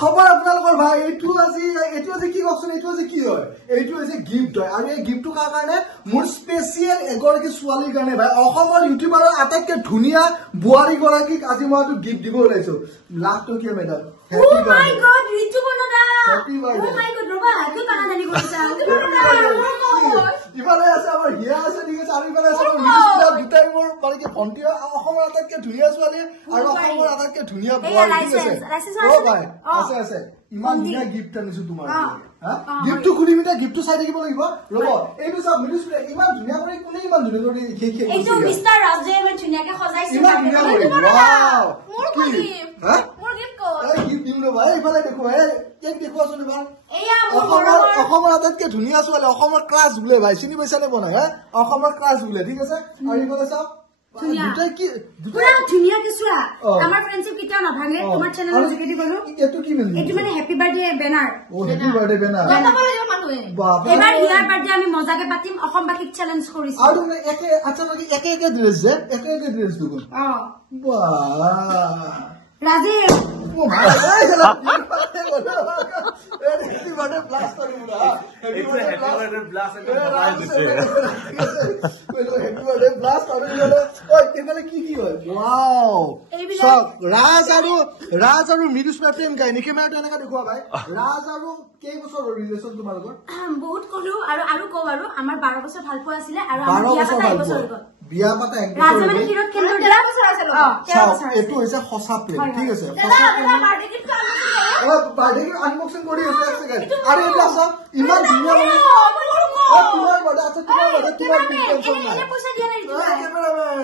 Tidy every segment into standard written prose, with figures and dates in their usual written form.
খবৰ আপোনালোকৰ ভাই এইটো আজি কি কওকচোন এইটো আজি কি হয় এইটো আজি গিফ্ট হয় আৰু এই গিফ্টটো কাৰ কাৰণে মোৰ স্পেচিয়েল এগৰাকী ছোৱালীৰ কাৰণে ভাই অসমৰ ইউটিউবাৰৰ আটাইতকৈ ধুনীয়া বোৱাৰী গৰাকীক আজি মই এইটো গিফ্ট দিব ওলাইছো লাখ টকীয়া medal Oh my god, Ritu Bonoda! Happy birthday. Oh my god, Roba, happy banana gocha. ইফালে আছে আমাৰ হিয়া আছে ঠিক আছে আৰু ইফালে আছে মিনিষ্টাৰ দুটাই মোৰ মানে কি ভণ্টি অসমৰ আটাইতকৈ ধুনীয়া ছোৱালী আৰু অসমৰ আটাইতকৈ ধুনীয়া বোৱাৰী ঠিক আছে অ ভাই আছে ইমান ধুনীয়া গিফ্ট আনিছো তোমাৰ গিফ্টটো খুলি মিটা গিফ্টটো চাই থাকিব লাগিব ৰব এইটো চাওক মিনিষ্টাৰ ইমান ধুনীয়া কৰি কোনে ইমান ধুনীয়া কৰি এইটো মিষ্টাৰ ৰাজে ইমান ধুনীয়াকে সজাইছে ইমান ধুনীয়া কৰি ওৱাও মোৰ গিফ্ট মোৰ গিফ্ট কত এই গিফ্ট দিম ভাই ইফালে দেখো কেক দেখুৱাচোন এবাৰ এয়া অসমৰ আটাইতকৈ ধুনীয়া ছোৱালী অসমৰ ক্লাছ বোলে ভাই চিনি পাইছা নে বনাই অসমৰ ক্লাছ বোলে ঠিক আছে আৰু ইফালে চাওক দুটাই কি পুৰা ধুনীয়া কিছুৱা আমাৰ ফ্ৰেণ্ডশিপ কিটা নাভাঙে তোমাৰ চেনেলৰ যোগেদি বনো এটো কি মেলি এটো মানে হ্যাপি বাৰ্থডে বেনাৰ ও হ্যাপি বাৰ্থডে বেনাৰ কথা বলে মানুহে এবাৰ ইয়াৰ বাৰ্থডে আমি মজাকে পাতিম অসমবাসীক চ্যালেঞ্জ কৰিছো আৰু একে আচ্ছা মানে একে ড্ৰেছ যে একে ড্ৰেছ দুগো বাহ ৰাজে ও ভাই হ্যাপি বাৰ্থডে ব্লাস্ট কৰিমৰা happy birthday blast happy birthday blast কৰিমৰা ওই কেনেলে কি হয় ওয়াও সব ৰাজ আৰু মিৰুস্মা প্ৰেম কাহিনী কেমেৰাটো এনেকা দেখুৱা ভাই ৰাজ আৰু কেই বছৰ ৰিলেশন তোমাৰ লগত বহুত কলো আৰু কও আৰু আমাৰ 12 বছৰ ভাল পোৱা আছিল আৰু 12 বছৰ বিয়া পাতা এক বছৰ ৰাজ মানে হিৰত কেন্দ্ৰ 13 বছৰ আছিল এটো হৈছে সঁচা প্ৰেম ঠিক আছে সঁচা প্ৰেম বাৰ্থডে কি আনবক্সিং কৰি আছে এক সেকেন্ড আৰু এটা আছে ইমান ধুনীয়া মানে তোমাৰ বাৰ্থডে আছে তোমাৰ টেনচন নাই এনে পইচা দিয়া নাই কেমেৰামেন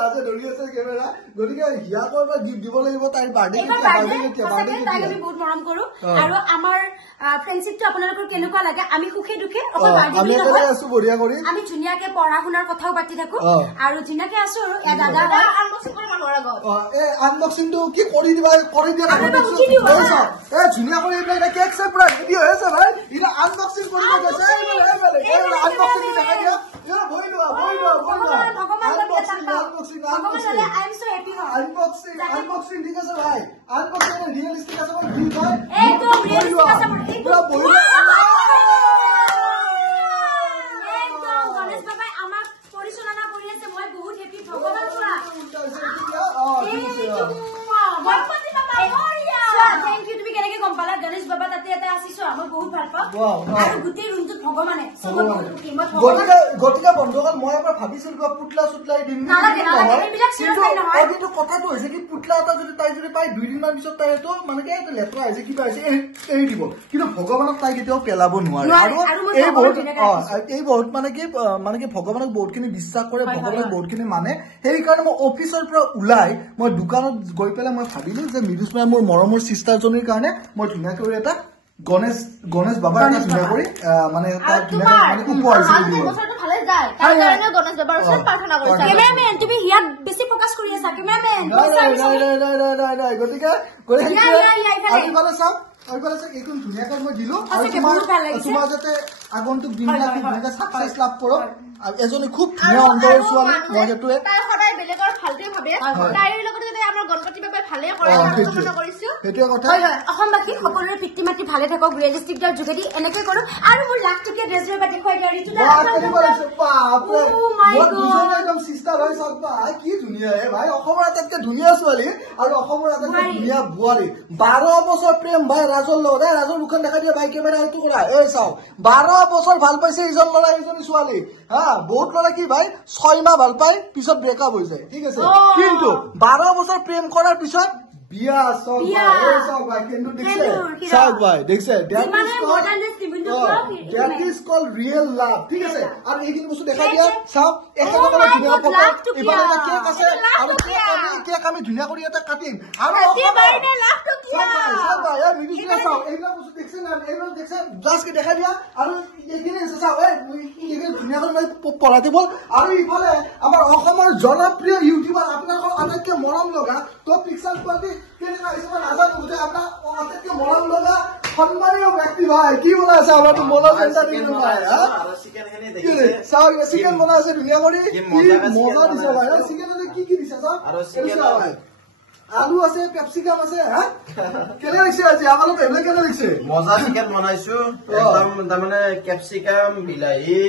ৰাজে ধৰি আছে কেমেৰা গতিকে হিয়াকৰ পৰা গিফ্ট দিব লাগিব তাইৰ বাৰ্থডে তাইক আমি বহুত মৰম কৰো আৰু আমাৰ ফ্ৰেণ্ডশিপটো আপোনালোকৰ কেনেকুৱা লাগে আমি সুখে দুখে অকল বাৰ্থডে আমি আছো বঢ়িয়া কৰি আমি ধুনীয়াকে পঢ়া শুনাৰ কথাও পাতি থাকো আৰু ধুনীয়াকে আছো আৰু দাদা আনবক্সিং কৰি মানুহৰ আগত আনবক্সিংটো কি কৰি দিয়া ধুনীয়া কৰি এইবিলাক কেক চেক পুৰা ৰেডি হৈ আছে ভাই ইলা আনবক্সিং কৰিব গৈছে আনবক্সিং দেখাই দিয়া ভয় লোৱা আনবক্সিং ঠিক আছে ভাই আনবক্সিং ৰিয়েলিষ্টিক আছে কি ভাই একদম ৰিয়েলিষ্টিক আছে পুৰা বহি একদম গণেশ বাবাই আমাক পৰিচালনা কৰি আছে মই বহুত হেপি ভগৱান পুৰা গণপতি বাবা থ্যাংক ইউ তুমি কেনেকে গম পালা গণেশ বাবা তাতে এটা আছিছো আমাৰ বহুত ভাল পাওঁ আৰু গোটেই ৰুমটো ভগৱানে গতিকে বন্ধুসকল মই এবাৰ ভাবিছিলো কিবা পুতলা চুতলাই দিম কিন্তু কথাটো হৈছে কি পুতলা এটা যদি তাই যদি পাই 2 দিনমান পিছত তাই এইটো মানে কি এইটো লেতেৰা হৈছে কিবা হৈছে এৰি দিব কিন্তু ভগৱানক তাই কেতিয়াও পেলাব নোৱাৰে আৰু এই বহুত মানে কি ভগৱানক বহুতখিনি বিশ্বাস কৰে ভগৱানক বহুতখিনি মানে সেইকাৰণে মই অফিচৰ পৰা ওলাই মই দোকানত গৈ পেলাই মই ভাবিলো যে মিৰুস্মা মোৰ মৰমৰ চিষ্টাৰজনীৰ কাৰণে মই ধুনীয়াকৈ এটা গণেশ বাবাৰ এটা ধুনীয়া কৰি মানে তাক ধুনীয়াকৈ উপহাৰ হিচাপে দিওঁ বছৰটো ভালে যায় তাৰ কাৰণে গণেশ বাবাৰ ওচৰত প্ৰাৰ্থনা কৰিছা কেমেৰামেন তুমি হিয়াত বেছি ফোকাস কৰি আছা কেমেৰামেন নাই গতিকে আজি ভালে চাওক এইফালে এইখন ধুনীয়াকৈ মই দিলো আৰু তোমাৰ যাতে আগন্তুক দিনবিলাক ধুনীয়াকৈ ছাকচেছ লাভ কৰক এজনী খুব ধুনীয়া অন্তৰৰ ছোৱালী মই সেইটোৱে তাই সদায় বেলেগৰ ভালটোৱে ভাবে তাইৰ লগতে যদি আমাৰ গণপতি বাবাই ভালে কৰে প্ৰাৰ্থনা কৰিছো সেইটোৱে কথা হয় অসমবাসী সকলোৰে পিতৃ মাতৃ ভালে থাকক ৰিয়েলিষ্টিক দাৰ যোগেদি এনেকৈ কৰো আৰু মোৰ লাখ টকীয়া ড্ৰেছ লৈ দেখুৱাই দিয়া ৰিতু দা একদম চিষ্টাৰ হয় চাওক কি ধুনীয়া ভাই অসমৰ আটাইতকৈ ধুনীয়া ছোৱালী আৰু অসমৰ আটাইতকৈ ধুনীয়া বোৱাৰী 12 বছৰ প্ৰেম ভাই ৰাজৰ লগত ৰাজৰ মুখন দেখাই দিয়া ভাই কেমেৰা এইটো কৰা এই চাওক 12 বছৰ ভাল পাইছে এইজন ল'ৰা এইজনী ছোৱালী বহুত ল'ৰা কি ভাই 6 মাহ ভাল পাই পিছত ব্ৰেকআপ হৈ যায় ঠিক আছে কিন্তু 12 বছৰ প্ৰেম কৰাৰ পিছত বিয়া চাওক ভাই কিন্তু দেখছে চাওক ভাই দেখছে that is called real love ঠিক আছে আৰু এইখিনি বস্তু দেখাই দিয়া চাওক এটা ধুনীয়া ফটো ইফালে এটা কেক আছে আৰু কেক আমি ধুনীয়া কৰি এটা কাটিম আৰু চাওক ভাই মিডিয়া চাওক এইবিলাক বস্তু দেখছে না এইবিলাক দেখছে জাস্ট কি দেখাই দিয়া আৰু এইখিনি চাওক এইখিনি ধুনীয়া কৰি পঢ়াতে বল আৰু ইফালে আমাৰ অসমৰ জনপ্ৰিয় ইউটিউবাৰ আপোনালোকৰ আটাইতকৈ মৰম লগা টপ পিক্সাৰ কোৱালিটি কেনেকুৱা হৈছে নাজানো যে আপোনাৰ আটাইতকৈ মৰম লগা সন্মানীয় ব্যক্তি ভাই কি বনাই আছে আমাৰ মনৰ চেষ্টা দিলো ভাই চাওক চিকেন বনাই আছে ধুনীয়া কৰি কি মজা দিছে ভাই চিকেনতে কি দিছে চাওক আৰু চিকেন আলু আছে ক্যাপসিকাম আছে হা কেনে লিখছে আজি আমালো এমলে কেনে লিখছে মজা চিকেন বনাইছো একদম তাৰমানে ক্যাপসিকাম বিলাহী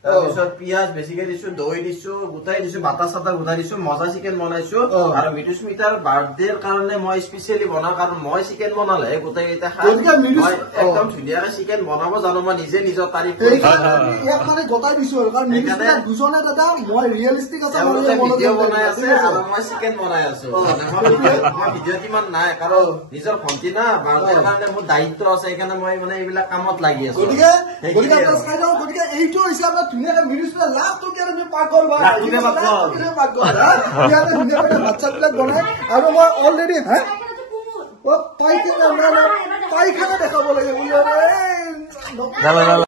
তাৰপিছত পিয়াজ বেছিকে দিছো দৈ দিছো গুটাই দিছো বাটা চাটা গুটাই দিছো মজা চিকেন বনাইছো আৰু মিতুস্মিতাৰ বাৰ্থডেৰ কাৰণে মই স্পেচিয়ালি বনাও কাৰণ মই চিকেন বনালে গুটাই এটা খাই মই একদম ধুনীয়াকে চিকেন বনাব জানো মই নিজে নিজৰ তাৰিফ ইয়াক মানে গতাই দিছো কাৰণ মিতুস্মিতা দুজনে দাদা মই ৰিয়েলিস্টিক আছে মই ভিডিঅ বনাই আছে আৰু মই চিকেন বনাই আছো মই ভিডিঅ ইমান নাই কাৰণ নিজৰ ভন্টি না বাৰ্থডেৰ কাৰণে মোৰ দায়িত্ব আছে সেইকাৰণে মই মানে এইবিলাক কামত লাগি আছো গতিকে আপোনাৰ চাই যাওঁ গতিকে এইটো হৈছে আপোনাৰ ধুনীয়াকে মিনিষ্টাৰ লাভটো কি আমি পাগল বা ধুনীয়াকে বাচ্চাবিলাক বনাই আৰু মই অলৰেডি হা পাইখানা দেখাব লাগে বুলি